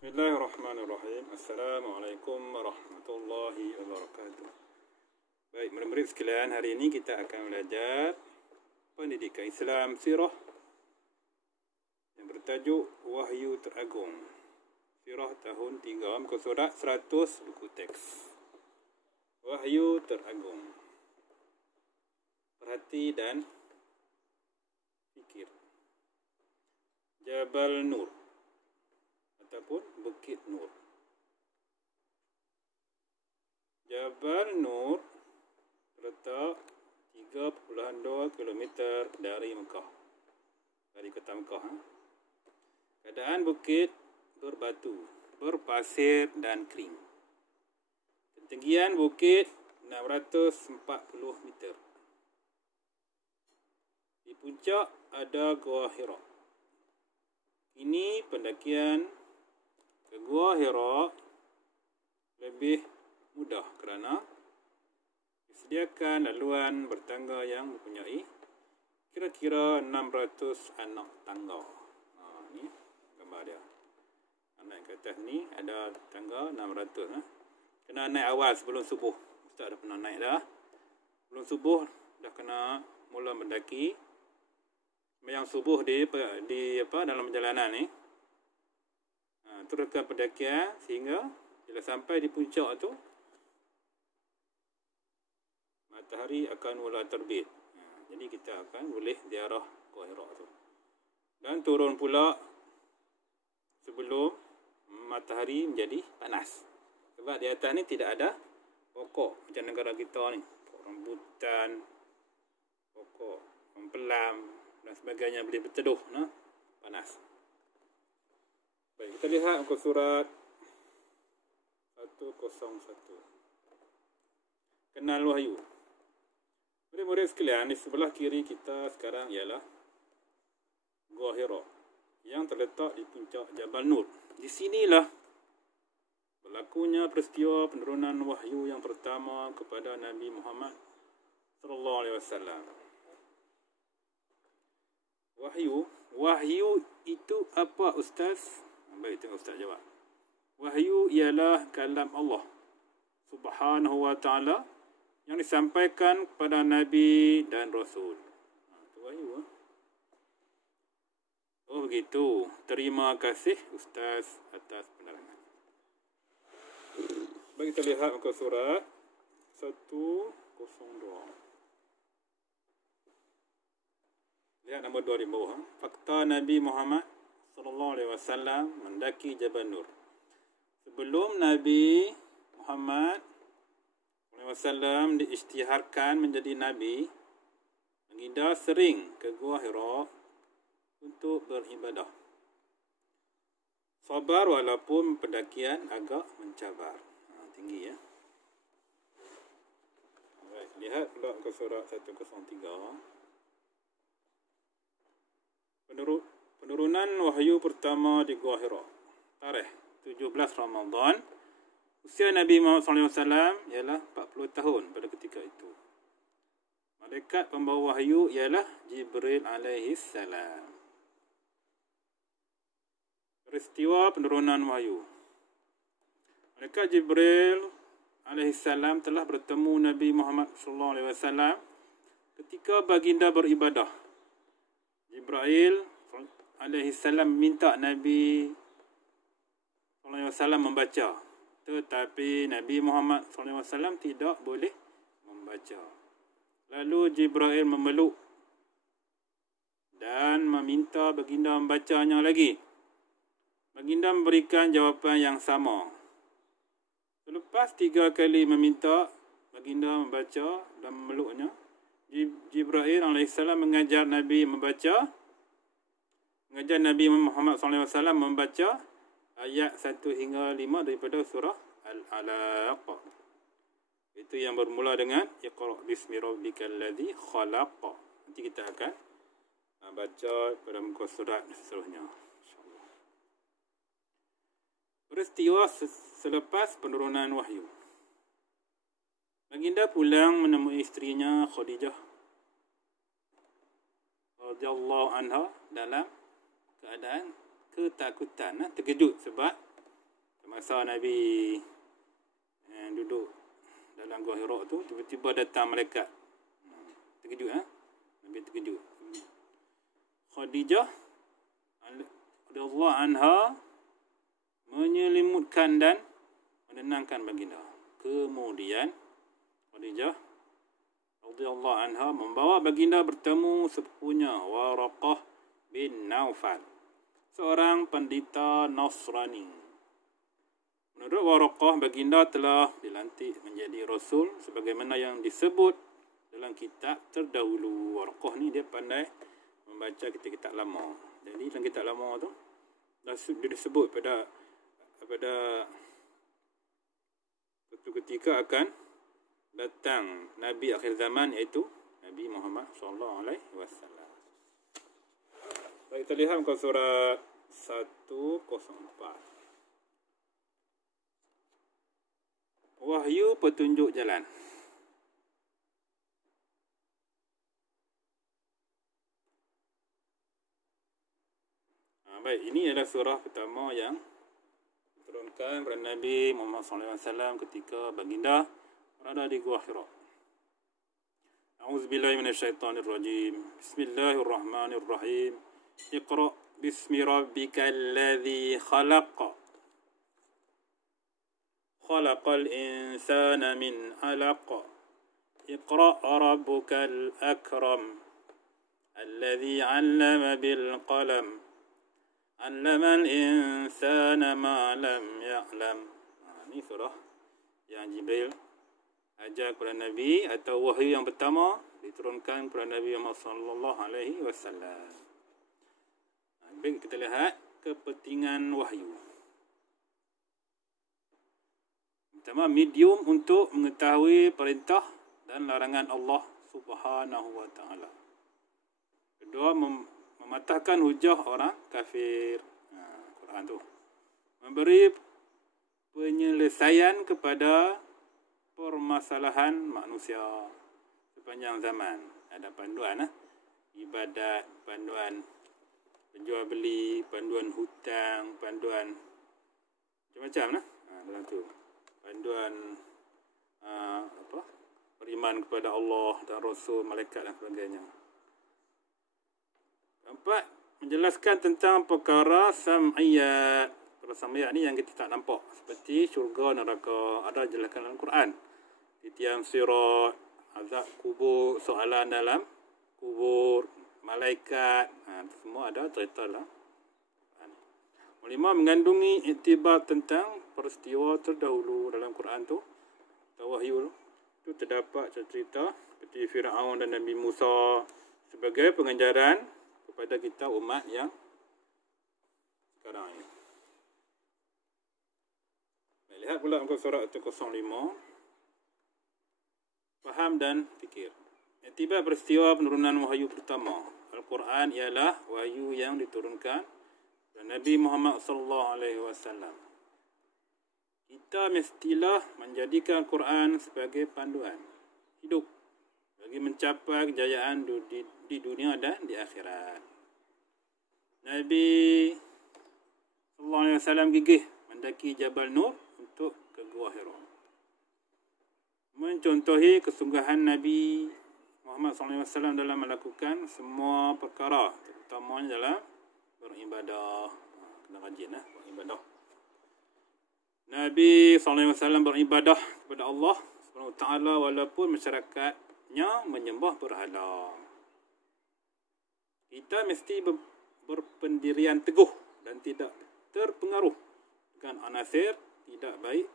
Bismillahirrahmanirrahim. Assalamualaikum warahmatullahi wabarakatuh. Baik, murid-murid sekalian, hari ini kita akan belajar pendidikan Islam Sirah yang bertajuk Wahyu Teragung. Sirah tahun 3, muka surat 100, buku teks. Wahyu Teragung. Perhati dan fikir. Jabal Nur ataupun Bukit Nur. Jabal Nur terletak 3.2 km dari Mekah, dari kota Mekah. Keadaan bukit berbatu, berpasir dan kering. Ketinggian bukit 640 meter. Di puncak ada Gua Hira. Ini pendakian ke Gua Hira lebih mudah kerana disediakan laluan bertangga yang mempunyai kira-kira 600 anak tangga. Ni gambar dia. Naik ke atas ni ada tangga 600. Kena naik awal sebelum subuh. Ustaz dah pernah naik dah. Sebelum subuh dah kena mula mendaki. Sembahyang subuh di dalam perjalanan ni. Teruskan pendakian sehingga bila sampai di puncak tu matahari akan mula terbit. Jadi kita akan boleh ziarah Gua Hira tu. Dan turun pula sebelum matahari menjadi panas. Sebab di atas ni tidak ada pokok macam negara kita ni. Pokok rambutan, pokok mempelam dan sebagainya boleh berteduh, panas. Baik, kita lihat muka surat 101. Kenal wahyu. Murid-murid sekalian, di sebelah kiri kita sekarang ialah Gua Hira yang terletak di puncak Jabal Nur. Di sinilah berlakunya peristiwa penurunan wahyu yang pertama kepada Nabi Muhammad sallallahu alaihi wasallam. Wahyu itu apa, Ustaz? Baik, tengok Ustaz jawab. Wahyu ialah kalam Allah Subhanahu wa ta'ala yang disampaikan kepada Nabi dan Rasul. Itu wahyu. Oh begitu. Terima kasih Ustaz atas penerangan. Baik, kita lihat muka surat 102. Lihat nombor 2 di bawah. Fakta Nabi Muhammad sallallahu alaihi wasallam mendaki Jabal Nur. Sebelum Nabi Muhammad sallallahu alaihi wasallam diisytiharkan menjadi nabi, baginda sering ke Gua Hira untuk beribadah. Sabar walaupun pendakian agak mencabar. Tinggi ya. Baik, lihat pula ke surat 103. Penurunan wahyu pertama di Gua Hira. Tarikh 17 Ramadan. Usia Nabi Muhammad SAW ialah 40 tahun pada ketika itu. Malaikat pembawa wahyu ialah Jibril alaihi salam. Peristiwa penurunan wahyu. Malaikat Jibril alaihi salam telah bertemu Nabi Muhammad SAW ketika baginda beribadah. Jibril alaihi salam minta Nabi SAW membaca, tetapi Nabi Muhammad SAW tidak boleh membaca. Lalu Jibril memeluk dan meminta baginda membacanya lagi. Baginda memberikan jawapan yang sama. Selepas 3 kali meminta baginda membaca dan memeluknya, Jibril AS mengajar Nabi membaca, mengajar Nabi Muhammad SAW membaca ayat 1 hingga 5 daripada surah Al-Alaq. Itu yang bermula dengan Iqra bismi rabbikal ladzi khalaq. Nanti kita akan baca pada muka surat seterusnya, insya-Allah. Peristiwa selepas penurunan wahyu. Baginda pulang menemui isterinya Khadijah radhiyallahu anha dalam keadaan ketakutan, terkejut sebab masa Nabi duduk dalam Gua Hira tu, tiba-tiba datang malaikat. Terkejut, Nabi terkejut. Khadijah radhiyallahu anha menyelimutkan dan menenangkan baginda. Kemudian Khadijah radhiyallahu anha membawa baginda bertemu sepupunya Waraqah bin Naufal, seorang pendeta Nasrani. Menurut Waraqah, baginda telah dilantik menjadi rasul sebagaimana yang disebut dalam kitab terdahulu. Waraqah ni dia pandai membaca kitab-kitab lama. Jadi dalam kitab lama tu dia disebut pada suatu ketika akan datang Nabi akhir zaman, iaitu Nabi Muhammad sallallahu alaihi wasallam. Baik, kita lihat muka surat 104. Wahyu petunjuk jalan. Baik, ini adalah surah pertama yang diturunkan kepada Nabi Muhammad SAW ketika baginda berada di Gua Hira. A'udzubillahi minasyaitonirrajim. Bismillahirrahmanirrahim. Iqra bismi rabbikal ladzi khalaq. Khalaqal insana min 'alaq. Iqra rabbukal akram. Alladzi 'allama bil qalam. Allamal insana ma lam ya'lam. Ini surah yang Jibril ajar kepada Nabi, atau wahyu yang pertama diturunkan kepada Nabi Muhammad sallallahu alaihi wasallam. Baik, kita lihat kepentingan wahyu. Pertama, medium untuk mengetahui perintah dan larangan Allah Subhanahu wa taala. Kedua, mematahkan hujah orang kafir. Quran tu memberi penyelesaian kepada permasalahan manusia sepanjang zaman. Ada panduan ibadat, panduan penjual beli, panduan hutang, panduan macam-macam dalam tu. Panduan beriman kepada Allah dan Rasul, malaikat dan sebagainya. Keempat, menjelaskan tentang perkara sam'iyat. Perkara sam'iyat ni yang kita tak nampak, seperti syurga, neraka, ada jelaskan dalam Quran. Titian sirat, azab kubur, soalan dalam kubur, malaikat, semua ada cerita lah. Kelima, mengandungi iktibar tentang peristiwa terdahulu dalam Quran tu, atau wahyu tu terdapat cerita seperti Firaun dan Nabi Musa sebagai pengajaran kepada kita umat yang sekarang ini. Lihat pula muka surat 105. Faham dan fikir. Iktibar peristiwa penurunan wahyu pertama. Al-Quran ialah wahyu yang diturunkan kepada Nabi Muhammad sallallahu alaihi wasallam. Kita mestilah menjadikan Quran sebagai panduan hidup bagi mencapai kejayaan di dunia dan di akhirat. Nabi sallallahu alaihi wasallam gigih mendaki Jabal Nur untuk ke Gua Hira, mencontohi kesungguhan Nabi Muhammad sallallahu alaihi wasallam dalam melakukan semua perkara, terutamanya dalam beribadah. Kena rajin beribadah. Nabi sallallahu alaihi wasallam beribadah kepada Allah Subhanahu wa taala walaupun masyarakatnya menyembah berhala. Kita mesti berpendirian teguh dan tidak terpengaruh dengan anasir tidak baik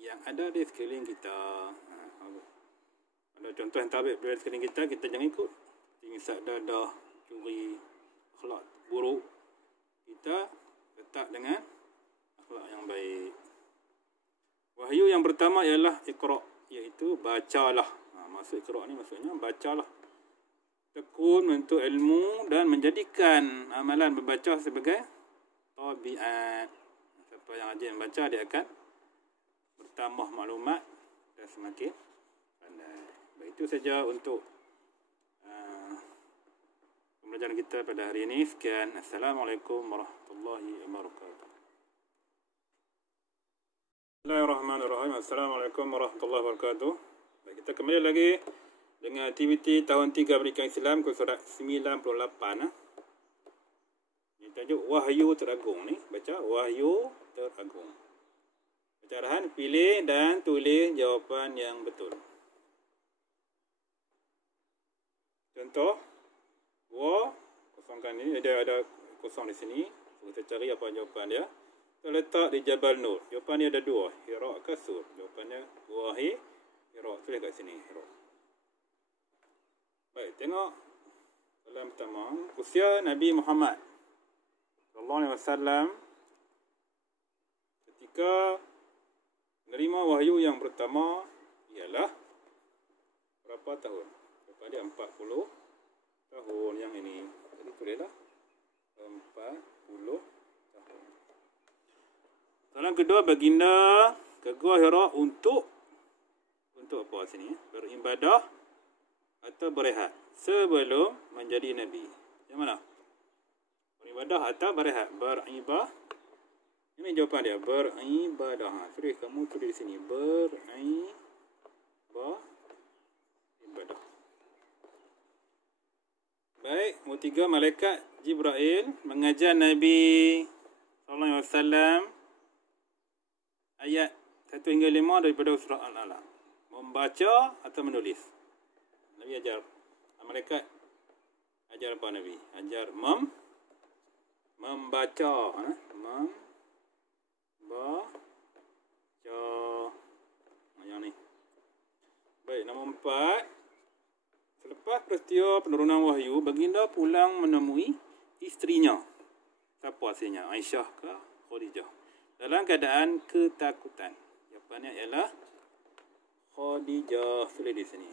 yang ada di sekeliling kita. Ada contoh yang tak baik di sekeliling kita, kita jangan ikut. Tingsak dadah, curi, akhlak buruk. Kita letak dengan akhlak yang baik. Wahyu yang pertama ialah Iqra, iaitu bacalah. Maksud Iqra ni maksudnya bacalah. Tekun untuk ilmu dan menjadikan amalan membaca sebagai tabiat. Siapa yang rajin membaca, dia akan bertambah maklumat dan semakin pandai. Baik, itu saja untuk pembelajaran kita pada hari ini. Sekian. Assalamualaikum warahmatullahi wabarakatuh. Bismillahirrahmanirrahim. Assalamualaikum warahmatullahi wabarakatuh. Baik, kita kembali lagi dengan aktiviti tahun 3 Pendidikan Islam ke surat 98. Ini tajuk Wahyu Teragung ni. Baca Wahyu Teragung. Baca arahan, pilih dan tulis jawapan yang betul. Contoh, kosongkan ini, ada kosong di sini. Kita cari apa jawapan dia. Kita letak di Jabal Nur. Jawapan dia ada dua. Hira ke Sur. Jawapannya Wahi Hira. Tulis kat sini. Hira. Baik, tengok soalan pertama. Usia Nabi Muhammad SAW ketika menerima wahyu yang pertama ialah berapa tahun? Jawapan dia 40 tahun yang ini. Jadi tulislah 40 tahun. Soalan kedua, baginda ke Gua Hira untuk apa sini? Beribadah atau berehat sebelum menjadi Nabi. Yang mana? Beribadah atau berehat? Beribadah. Ini jawapan dia. Beribadah. Tulis, kamu tulis di sini. Beribadah. Baik, nombor 3, malaikat Jibril mengajar Nabi SAW ayat 1 hingga 5 daripada surah Al-Alaq. Membaca atau menulis. Nabi ajar, malaikat ajar apa Nabi? Ajar membaca. Membaca. Yang ni. Baik, nombor 4. Selepas peristiwa penurunan wahyu, baginda pulang menemui isterinya. Siapa aslinya? Aisyah ke Khadijah? Dalam keadaan ketakutan. Jawapannya ialah Khadijah. Tulis di sini.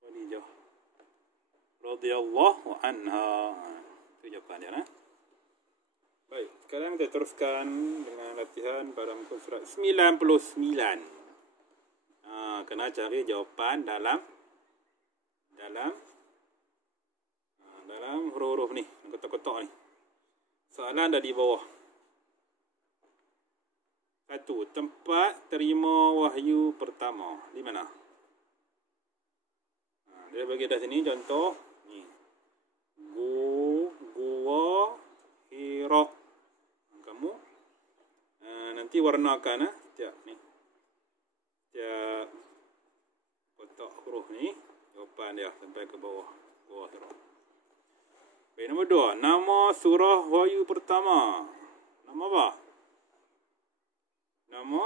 Khadijah radhiyallahu anha. Itu jawapan dia. Baik, sekarang kita teruskan dengan latihan pada muka surat 99. Kena cari jawapan dalam huruf-huruf ni, kotak-kotak ni. Soalan dah di bawah. 1. Tempat terima wahyu pertama. Di mana? Dia bagi dah sini contoh. Ni. Gua Hira. Kamu nanti warnakan setiap ni. Setiap kotak huruf ni jawapan dia sampai ke bawah. Gua Hira. Baik, nombor 2. Nama surah wahyu pertama. Nama apa? Nama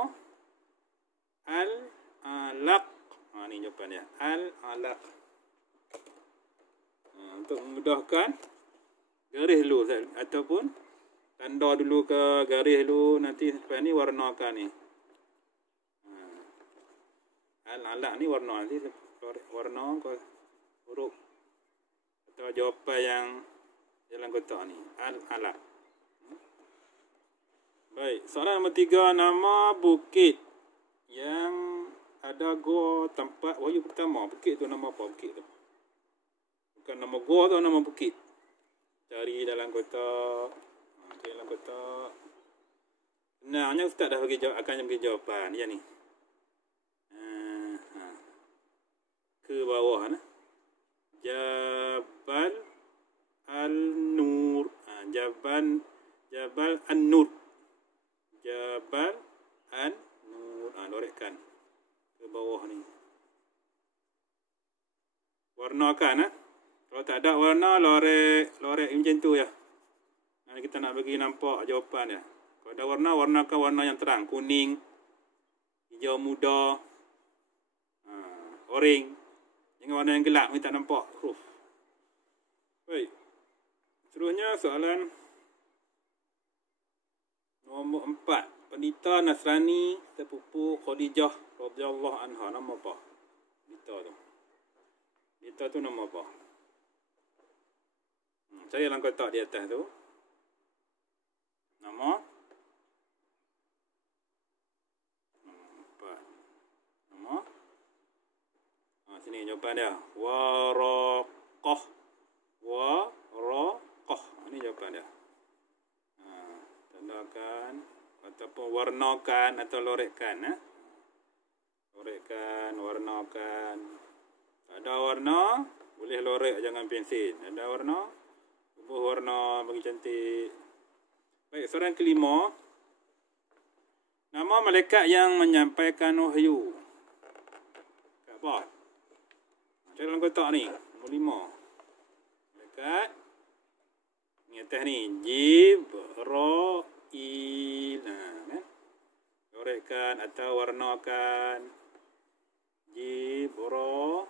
Al-Alaq. Ni jawapan dia. Al-Alaq. Untuk memudahkan, garis dulu ataupun tanda dulu ke garis dulu, nanti sampai ni warnakan ni. Al-Alaq ni warna, nanti warna ke huruf atau jawapan yang dalam kotak ni. Al-Alaq. Baik, soalan nombor 3. Nama bukit yang ada gua tempat wahyu pertama. Bukit tu nama apa? Bukit tu bukan nama gua atau nama bukit. Cari dalam kotak. Cari dalam kotak. Senangnya Ustaz dah akan bagi jawapan. Yang ni. Ke bawah. Jabal An-Nur. Jabal An-Nur. Jabal An-Nur. Lorekkan. Ke bawah ni. Warnakan. Kalau tak ada warna, lorek macam tu ya. Nanti kita nak bagi nampak jawapan dia. Kalau ada warna, warnakan warna yang terang. Kuning, hijau muda, orange. Jangan warna yang gelap, ni tak nampak huruf. Baik. Seterusnya soalan nombor 4. Pendeta Nasrani sepupu Khadijah radhiyallahu anha. Nama apa? Pendeta tu. Pendeta tu nama apa? Cari dalam kotak di atas tu. Nama 4. Nama Sini jawapan dia. Waraqah. Waraqah. Ini jawapan dia. Tandakan ataupun warnakan atau lorekkan. Lorekkan, warnakan. Tak ada warna, boleh lorek, jangan pensil. Ada warna, ubah warna bagi cantik. Baik, soalan kelima. Nama malaikat yang menyampaikan wahyu. Kat apa? Cari dalam kotak ni. Nombor 5. Malaikat. Ni atas ni. Jibril. Kan? Lorekkan atau warnakan. Jibril.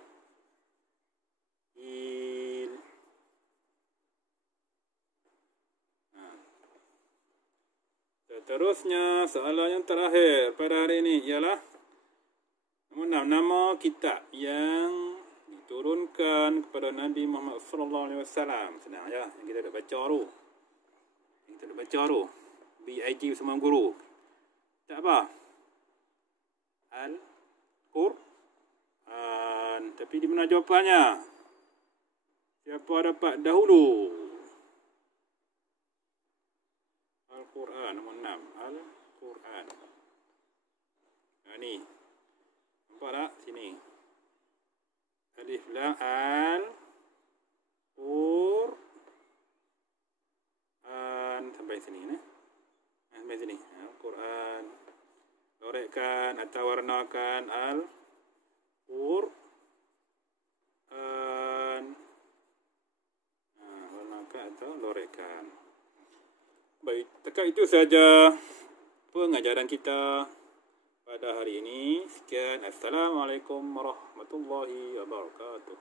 Seterusnya, soalan yang terakhir pada hari ini ialah nombor 6, nama kitab yang diturunkan kepada Nabi Muhammad sallallahu alaihi wasallam. Senang ya, yang kita dah baca tu. BIG bersama guru. Tak apa. Al-Qur'an. Tapi di mana jawapannya? Siapa dapat dahulu? Al-Quran, nombor 6. Al-Quran. Nah, ni. Nampak tak? Sini. Alif lam Al-Quran. Sampai sini. Sampai sini. Al-Quran. Lorekkan atau warnakan Al-Quran. Warnakan atau lorekkan. Baik, dekat itu saja pengajaran kita pada hari ini. Sekian. Assalamualaikum warahmatullahi wabarakatuh.